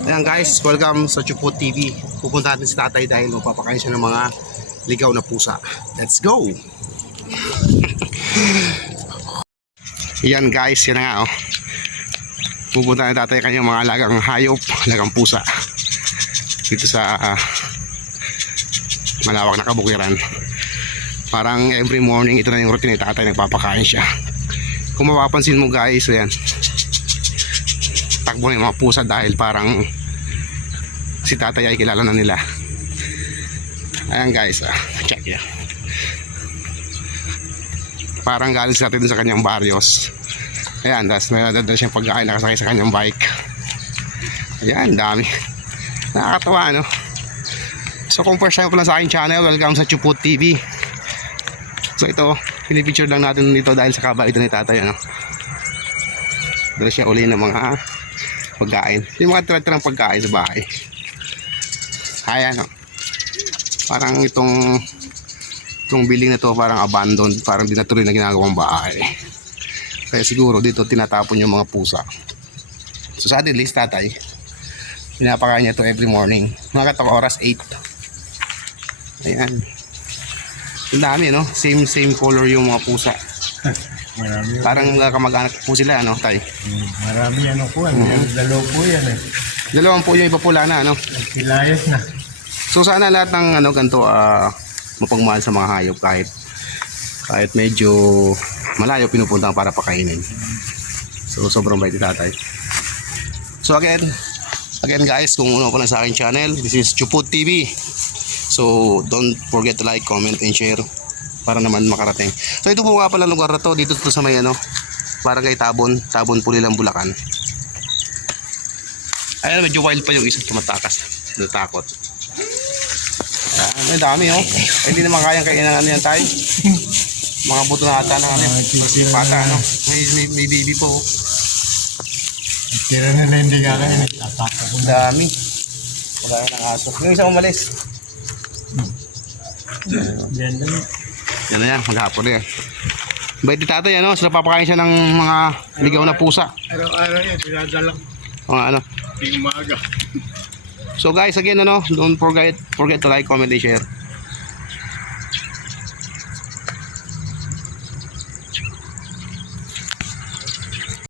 Ayan guys, welcome sa Chupot TV. Pupunta natin si tatay dahil magpapakain siya ng mga ligaw na pusa. Let's go! Yan guys, yan na nga oh. Pupunta na tatay kanyang mga alagang hayop, alagang pusa. Dito sa malawak na kabukiran. Parang every morning ito na yung routine ni tatay, nagpapakain siya. Kung mapapansin mo guys, ayan, takbo na yung mga pusa dahil parang si tatay ay kilala na nila. Ayan guys, check yan. Parang galing sa atin sa kanyang barrios. Ayan, tapos may nadadala siyang pagkain, nakasakay sa kanyang bike. Ayan, dami. Nakakatawa, no? So kung first time po lang sa aking channel, welcome sa Chupot TV. So ito, pinipicture lang natin dito dahil sa kaba ito ni tatay, ano? Dala siya uli ng mga pagkain. Yung mga tira-tirang pagkain sa bahay. Ayan, no? Parang itong building na to parang abandoned, parang di natuloy na ginagawang bahay. Kaya siguro dito tinatapon yung mga pusa. So sa atin list tatay, pinapakain niya to every morning. Mga katong oras 8. Ayan. Ang dami, no? Same color yung mga pusa. Marami. Parang kamag-anak po sila, no, tay? Marami ano po, dalaw po yan eh. Dalawang po yung iba pula na, no? Kilayas na. So sana lahat ng ano ganito mapagmahal sa mga hayop kahit medyo malayo pinupunta para pakainin. So sobrang bait ni tatay. So again guys, kung una pa lang sa aking channel, this is Chupot TV. So don't forget to like, comment, and share para naman makarating. So ito po nga pala lugar na to, dito sa may ano, parang kay Tabon po nilang Bulacan. Ayan, medyo wild pa yung isa, tumatakas, natakot. Ayan, dami oh. Hindi naman kayang kainan ano yan tayo. Mga buto na ata ng ano, pata, ano. May baby po. Tira na hindi nga kaya nagtataka ko. Ang dami. Marami ng aso. Yung isang umalis. Yan lang. Yan na yan, maghapon na yan. Bait ni tatay, ano? Sila papakain siya ng mga ligaw na pusa. Araw-araw yan, dinadalang. Mga ano. Hindi umaga. So guys, again, ano, don't forget to like, comment, and share.